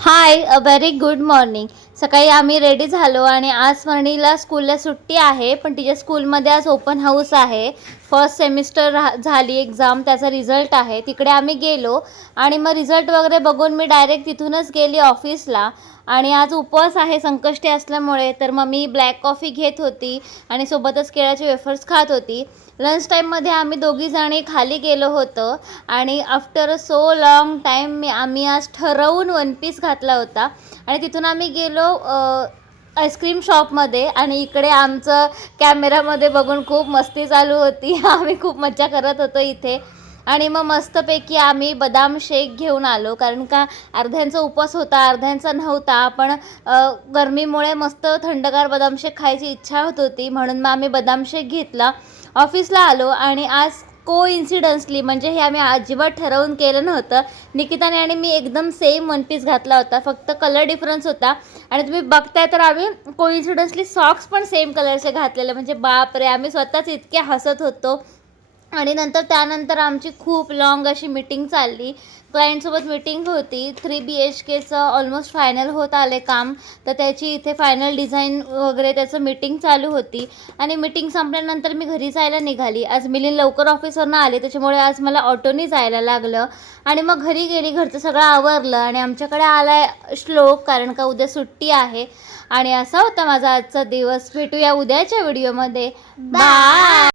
High, a very good morning. सकाळी आम्ही ready झालो आणि आज स्वर्णीला स्कूलला सुट्टी आहे, पण तिच्या स्कूलमध्ये आज ओपन हाऊस आहे. फर्स्ट सेमिस्टर झाली एक्झाम, त्याचा रिझल्ट आहे. तिकडे आम्ही गेलो आणि मग रिझल्ट वगैरे बघून मी डायरेक्ट तिथूनच गेली ऑफिसला. आणि आज उपवास आहे संकष्टी असल्यामुळे, तर मग मी ब्लॅक कॉफी घेत होती आणि सोबतच केळ्याचे वेफर्स खात होती. लंच टाईममध्ये आम्ही दोघीजणी खाली गेलो होतो आणि आफ्टर सो लाँग टाईम आम्ही आज ठरवून वन पीस घातला होता आणि तिथून आम्ही गेलो आईस्क्रीम शॉपमध्ये. आणि इकडे आमचं कॅमेरामध्ये बघून खूप मस्ती चालू होती. आम्ही खूप मज्जा करत होतो इथे. आणि मग मस्तपैकी आम्ही बदाम शेक घेऊन आलो, कारण का अर्ध्यांचा उपवास होता, अर्ध्यांचा नव्हता. पण गरमीमुळे मस्त थंडगार बदाम शेक खायची इच्छा होत होती, म्हणून मग आम्ही बदाम शेक घेतला. ऑफिसला आलो आणि आज कोइन्सिडन्सली, म्हणजे हे आम्ही अजिबात ठरवून केलं नव्हतं, निकिताने आणि मी एकदम सेम वन पीस घातला होता, फक्त कलर डिफरन्स होता. आणि तुम्ही बघताय तर आम्ही कोइन्सिडन्सली सॉक्स पण सेम कलरचे घातलेले, म्हणजे बापरे, आम्ही स्वतःच इतके हसत होतो. आणि त्यानंतर आमची खूप लाँग अशी मीटिंग चालली. क्लायंटसोबत मीटिंग होती. 3 BHKचं ऑलमोस्ट फायनल होत आले काम, तर त्याची इथे फायनल डिझाईन वगैरे त्याचं मीटिंग चालू होती. आणि मीटिंग संपल्यानंतर मी घरी जायला निघाली. आज मिलिंद लवकर ऑफिसवरून आले, त्याच्यामुळे आज मला ऑटोनी जायला लागलं. आणि मग घरी गेली, घरचं सगळं आवरलं आणि आमच्याकडे आला आहे श्लोक, कारण का उद्या सुट्टी आहे. आणि असा होता माझा आजचा दिवस. भेटूया उद्याच्या व्हिडिओमध्ये. बाय.